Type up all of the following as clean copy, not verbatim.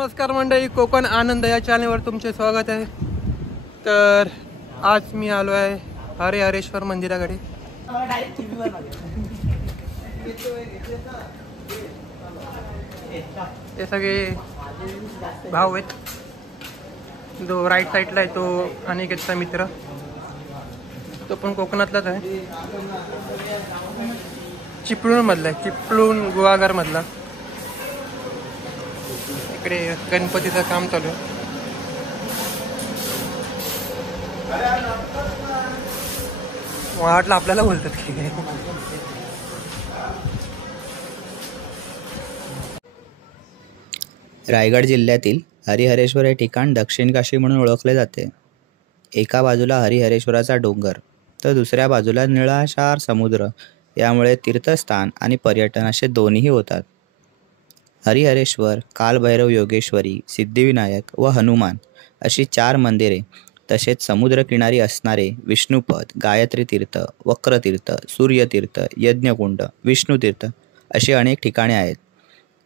नमस्कार मंडळी, कोकण आनंद या चॅनलवर तुमचे स्वागत आहे। तर आज मी आलो आहे हरिहरेश्वर मंदिराकडे। हे सगळे भाऊ आहेत। जो राईट साईडला आहे तो अनिकेतचा मित्र, तो पण कोकणातलाच आहे, चिपळूण मधला आहे, चिपळूण गुहागर मधला। इकडे गणपतीचं काम चालू आहे। वाटलं आपल्याला बोलतात की रायगड जिल्ह्यातील हरिहरेश्वर हे ठिकाण दक्षिण काशी म्हणून ओळखले जाते। एका बाजूला हरिहरेश्वराचा डोंगर तर दुसऱ्या बाजूला निळाशार समुद्र, यामुळे तीर्थस्थान आणि पर्यटन असे दोन्हीही होतात। हरिहरेश्वर, कालभैरव योगेश्वरी, सिद्धिविनायक व हनुमान अशी 4 मंदिरे, तसेच समुद्रकिनारी असणारे विष्णुपद, गायत्री तीर्थ, वक्रतीर्थ, सूर्यतीर्थ, यज्ञकुंड, विष्णुतीर्थ अशी अनेक ठिकाणे आहेत।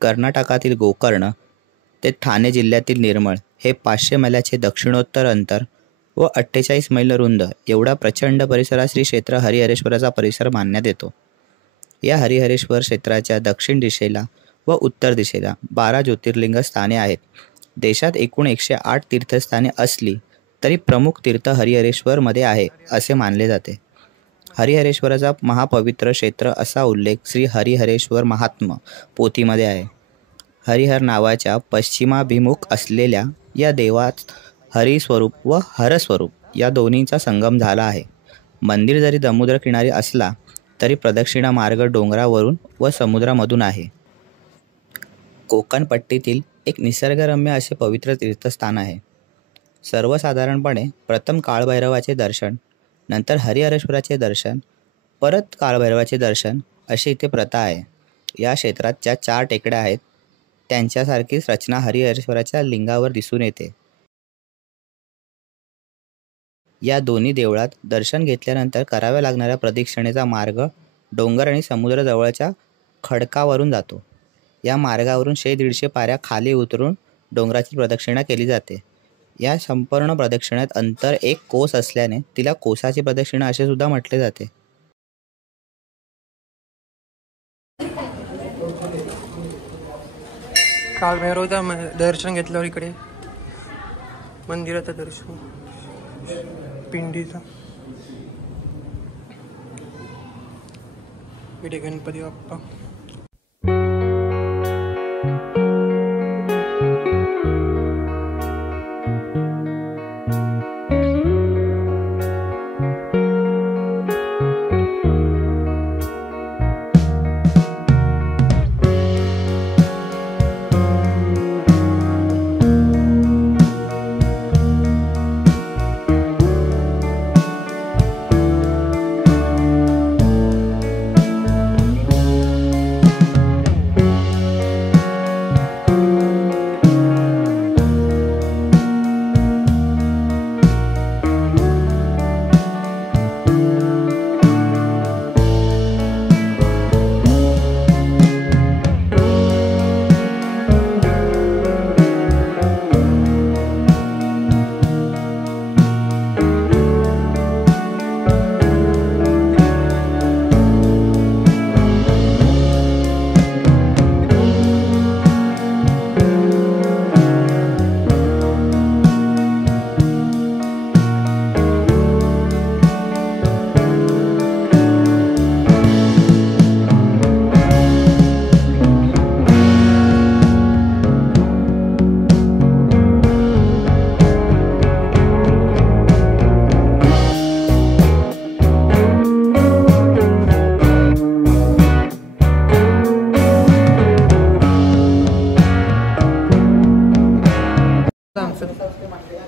कर्नाटकातील गोकर्ण ते ठाणे जिल्ह्यातील निर्मळ हे 500 मैलाचे दक्षिणोत्तर अंतर व 48 मैल रुंद एवढा प्रचंड परिसरात श्री क्षेत्र हरिहरेश्वराचा परिसर मानण्यात येतो। या हरिहरेश्वर क्षेत्राच्या दक्षिण दिशेला व उत्तर दिशेला 12 ज्योतिर्लिंग स्थाने आहेत। देशात एकूण 108 तीर्थस्थाने असली तरी प्रमुख तीर्थ हरिहरेश्वर मध्ये आहे असे मानले जाते। हरिहरेश्वराचा महापवित्र क्षेत्र असा उल्लेख श्री हरिहरेश्वर महात्म पोथीमध्ये आहे। हरिहर नावाच्या पश्चिमाभिमुख असलेल्या या देवात हरिस्वरूप व हरस्वरूप या दोन्हींचा संगम झाला आहे। मंदिर जरी समुद्रकिनारी असला तरी प्रदक्षिणा मार्ग डोंगरावरून व समुद्रामधून आहे। कोकण पट्टीतील एक निसर्गरम्य असे पवित्र तीर्थस्थान आहे। सर्वसाधारणपणे प्रथम काळभैरवाचे दर्शन, नंतर हरिहरेश्वराचे दर्शन, परत काळभैरवाचे दर्शन अशी इथे प्रथा आहे। या क्षेत्रात ज्या 4 टेकड्या आहेत त्यांच्यासारखीच रचना हरिहरेश्वराच्या लिंगावर दिसून येते। या दोन्ही देवळात दर्शन घेतल्यानंतर कराव्या लागणाऱ्या प्रदक्षिणेचा मार्ग डोंगर आणि समुद्र जवळच्या खडकावरून जातो। या मार्गावरून 100-150 पायऱ्या खाली उतरून डोंगराची प्रदक्षिणा केली जाते। या संपूर्ण प्रदक्षिणेत अंतर 1 कोस असल्याने तिला कोसाची प्रदक्षिणा असे सुद्धा म्हटले जाते। कालभैरवचं दर्शन घेतल्यावर इकडे मंदिराचं दर्शन, पिंडीचं, इकडे गणपती बाप्पा।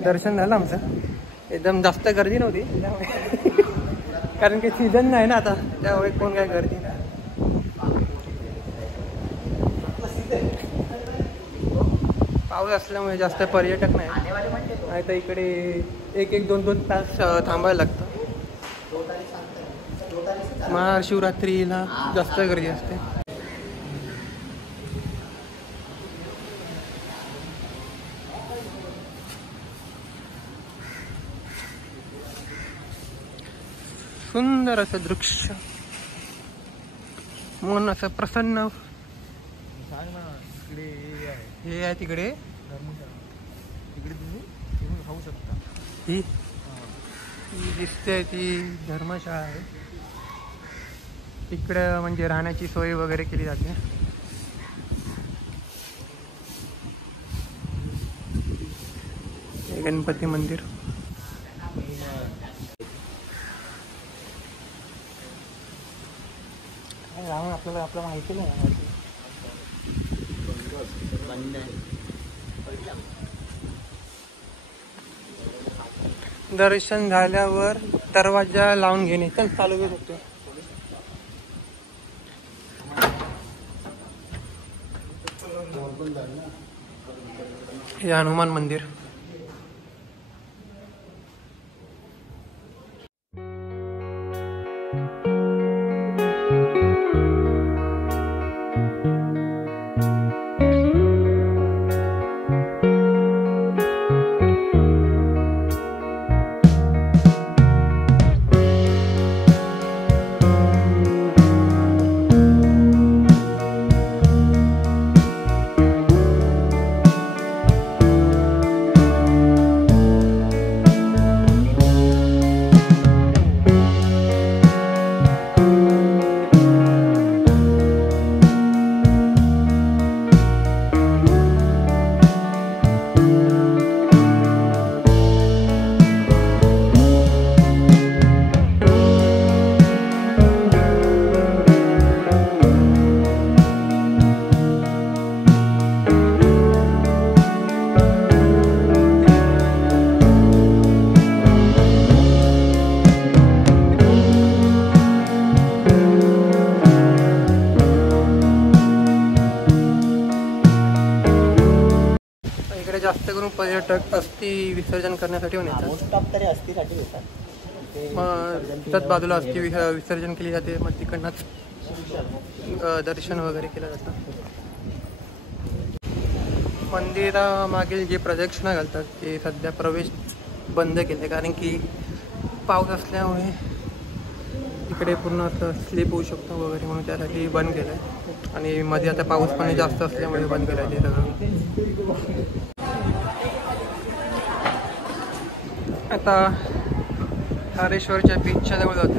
दर्शन झालं आमचं, एकदम जास्त गर्दी नव्हती कारण की सीझन नाही ना आता, त्यामुळे कोण काय गर्दी नाही। पाऊस असल्यामुळे जास्त पर्यटक नाही तर इकडे 1-2 तास थांबायला लागतं। महाशिवरात्रीला जास्त गर्दी असते। सुंदर असं दृश्य, मन असं प्रसन्न. हे आहे तिकडे, तिकडे तुम्ही खाऊ शकता. ही दिसते ती धर्मशाळा आहे. इकडं म्हणजे राहण्याची सोय वगैरे केली जाते. हे गणपती मंदिर. राहून आपल्याला आपलं माहिती नाही. दर्शन झाल्यावर दरवाजा लावून घेणे पण चालू करू शकतो. हे हनुमान मंदिर. जास्त करून पर्यटक अस्थि विसर्जन करण्यासाठी येतात. मग त्याच बाजूला अस्थि विसर्जन केली जाते. मग तिकडनंच दर्शन वगैरे केलं जातं. मंदिरामागील जे प्रदक्षिणा घालतात ते सध्या प्रवेश बंद केले, कारण की पाऊस असल्यामुळे तिकडे पूर्ण असं स्लिप होऊ शकतो वगैरे, म्हणून त्यासाठी बंद केलं आहे. आणि मध्ये आता पाऊस पण जास्त असल्यामुळे बंद केलं आहे ते सगळं. आता हरेश्वरच्या बीचच्या जवळ जाते.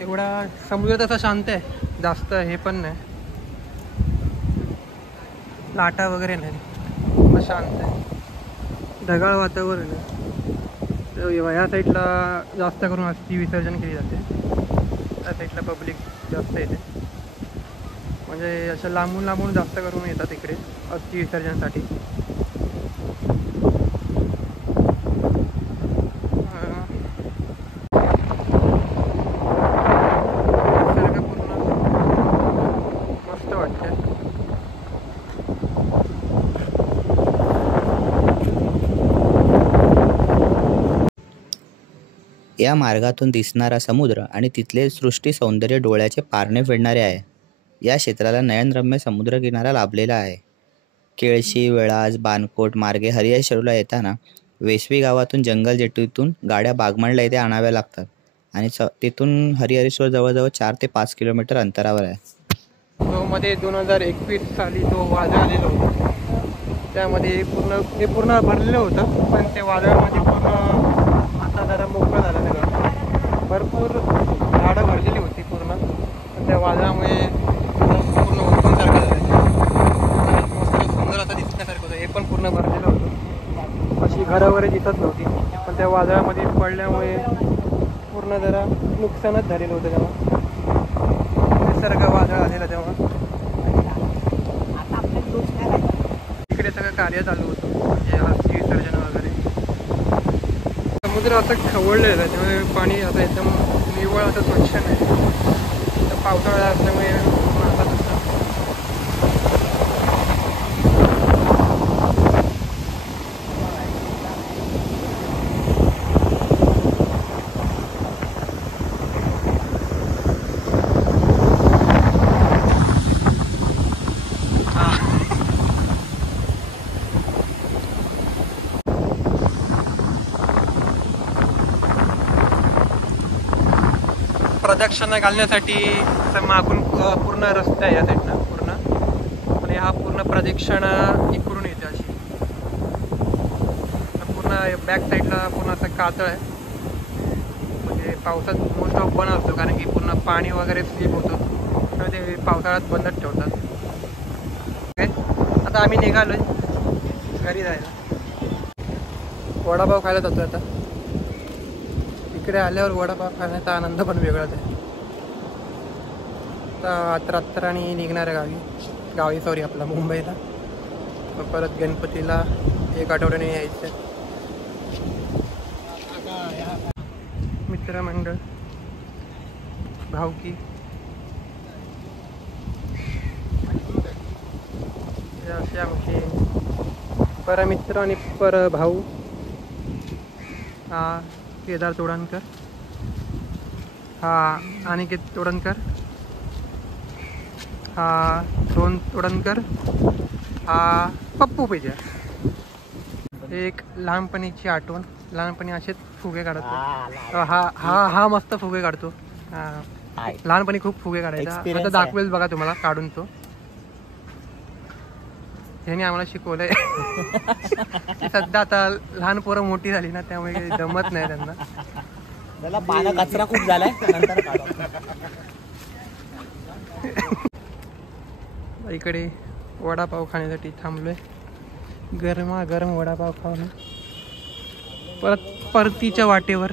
एवढा समुद्र तसा शांत आहे, जास्त हे पण नाही, लाटा वगैरे नाही, शांत आहे, ढगाळ वातावरण आहे. या साईडला जास्त करून अस्थि विसर्जन केली जाते. त्या साईडला पब्लिक जास्त येते, म्हणजे असं लांबून लांबून जास्त करून येतात इकडे अस्थि विसर्जनसाठी. या मार्गातून दिसणारा समुद्र आणि तिथले सृष्टी सौंदर्य डोळ्याचे पारणे फेडणारे आहे. या क्षेत्राला नयनरम्य समुद्रकिनारा लाभलेला आहे. केळशी, वेळाज, बाणकोट मार्गे हरिहरेश्वरला येताना वेसवी गावातून जंगल जेटीतून गाड्या बागमांडला येथे आणाव्या लागतात आणि तिथून हरिहरेश्वर जवळजवळ 4 ते 5 किलोमीटर अंतरावर आहे. मध्ये 2021 साली तो वादळ आलेला होता. त्यामध्ये पूर्ण भरलेलं होतं, पण ते वादळामध्ये पूर्ण आता जरा मोकळं झालं सगळं. भरपूर झाडं भरलेली होती पूर्ण, पण त्या वादळामुळे पूर्ण ओपनसारखं झालं. सुंदर असं दिसण्यासारखं होतं. हे पण पूर्ण भरलेलं होतं, अशी घरं वगैरे दिसत नव्हती, पण त्या वादळामध्ये पडल्यामुळे पूर्ण जरा नुकसानच झालेलं होतं. तेव्हा निसर्ग वादळ आलेलं तेव्हा तिकडे सगळं कार्य चालू होतं, म्हणजे अस्थि विसर्जन वगैरे. समुद्र असं खवळलेलं आहे, त्यामुळे पाणी असं एकदम निव्वळ असं स्वच्छ नाही. तर पावसाळा असल्यामुळे असं असतं. प्रदक्षिणा घालण्यासाठी असं मागून पूर्ण रस्ता आहे या साईडनं पूर्ण, आणि हा पूर्ण प्रदक्षिणा इकडून येते अशी पूर्ण बॅक साईडला पूर्ण असं कातळ आहे. म्हणजे पावसात मोस्ट ऑफ बंद असतो कारण की पूर्ण पाणी वगैरे स्लीप होतं, तर ते पावसाळ्यात बंदच ठेवतात. आता आम्ही निघालोय घरी जायला. वडापाव खायला जातो आता. इकडे आल्यावर वडापाव खाण्याचा आनंद पण वेगळाच आहे. आता रात्र आणि निघणार आहे गावी सॉरी आपला मुंबईला. मग परत गणपतीला 1 आठवड्याने यायचं आहे. मित्रमंडळ, भावकी, असे आमचे परमित्र आणि परभाऊ. हा केदार तोडणकर, हा अनिकेत तोडणकर, हा सोन तोडणकर, हा पप्पू पेजा. एक लहानपणीची आठवण. लहानपणी असेच फुगे काढतो. हा मस्त फुगे काढतो. लहानपणी खूप फुगे काढायचा. आता दाखवेल बघा तुम्हाला काढून तो. ह्याने आम्हाला शिकवलंय. सध्या आता लहान पोरं मोठी झाली ना, त्यामुळे काही जमत नाही त्यांना. कचरा खूप झालाय. इकडे वडापाव खाण्यासाठी थांबलोय. गरमागरम वडापाव खाऊन परत परतीच्या वाटेवर.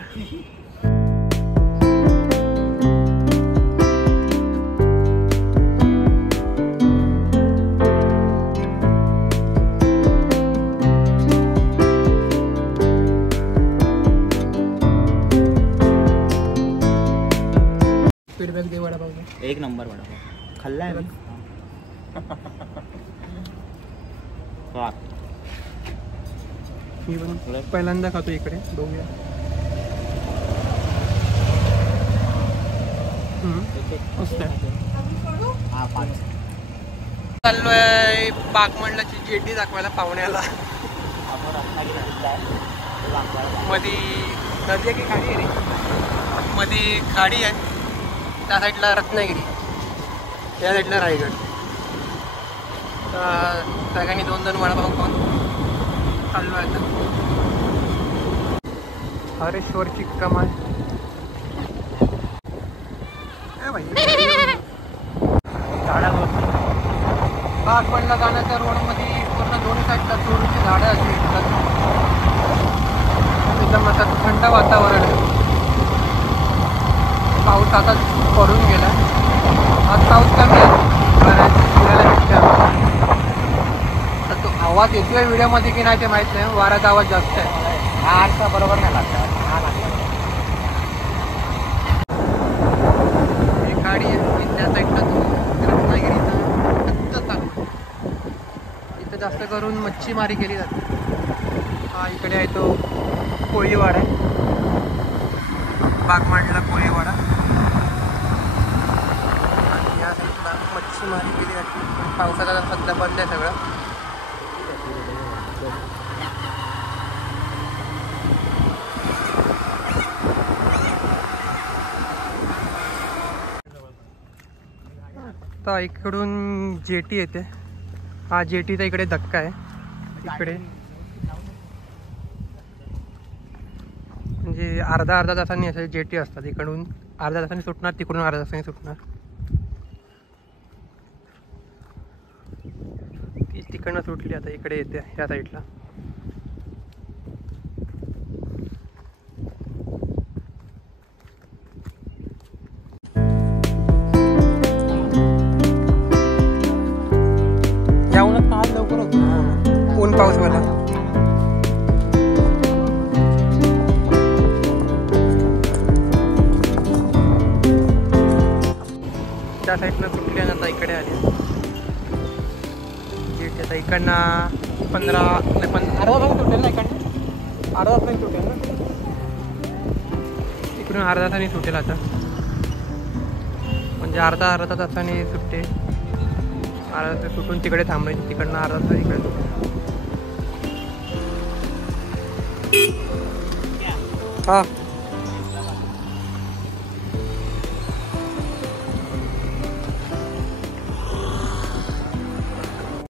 फीडबॅक दे वडापाव. एक नंबर वडापाव खाल्लाय मी. मी पण पहिल्यांदा खातो इकडे. बघूया. मस्त आहे. चाललोय बागमंडलाची जेटी दाखवायला पाहुण्याला. मध्ये नदी आहे की खाडी आहे रे? मध्ये खाडी आहे. त्या साईडला रत्नागिरी, या साईडला रायगड. तर सगळ्यांनी 2-2 वडापाव खाऊन चाललो आहे आता. हरेश्वरची कमाल. बागमंडला जाण्याच्या रोडमध्ये पूर्ण दोन्ही साईडला चोरीची झाडं अशी दिसतात. एकदम असं थंड वातावरण आहे. पाऊस आता पडून गेला. आज पाऊस कमी आहे. तर तो आवाज येतोय व्हिडिओमध्ये की नाही ते माहित नाही. वाऱ्याचा आवाज जास्त आहे. आरसा बरोबर नाही लागत. एक गाडी आहे त्या साईडला तो रत्नागिरीचा फक्त चालू. इथं जास्त करून मच्छीमारी केली जाते. हा इकडे आहे तो कोळीवाडा आहे. बागमांडला कोळीवाडा. आणि या साईडला मच्छीमारी केली जाते. पावसाचा सध्या बंद आहे सगळं. आता इकडून जेटी येते. हा जेटीचा इकडे धक्का आहे. इकडे म्हणजे अर्धा तासांनी असे जेटी असतात. इकडून अर्ध्या तासांनी सुटणार, तिकडून अर्ध्या तासांनी सुटणार. ती तिकडनं सुटली आता इकडे येते ह्या साईडला. जाऊनच आज लवकर होतो. ऊन पाऊस मला. त्या साईडनं सुटली आणि आता इकडे आली. आता इकडनं अर्धा तास सुटेल ना. इकडनं अर्धा तास सुटेल ना. इकडून अर्धा तासाने सुटेल आता. म्हणजे अर्धा तासाने सुटते. अर्धा तास सुटून तिकडे थांबायची. तिकडनं अर्धा तास इकडे सुटेल. हा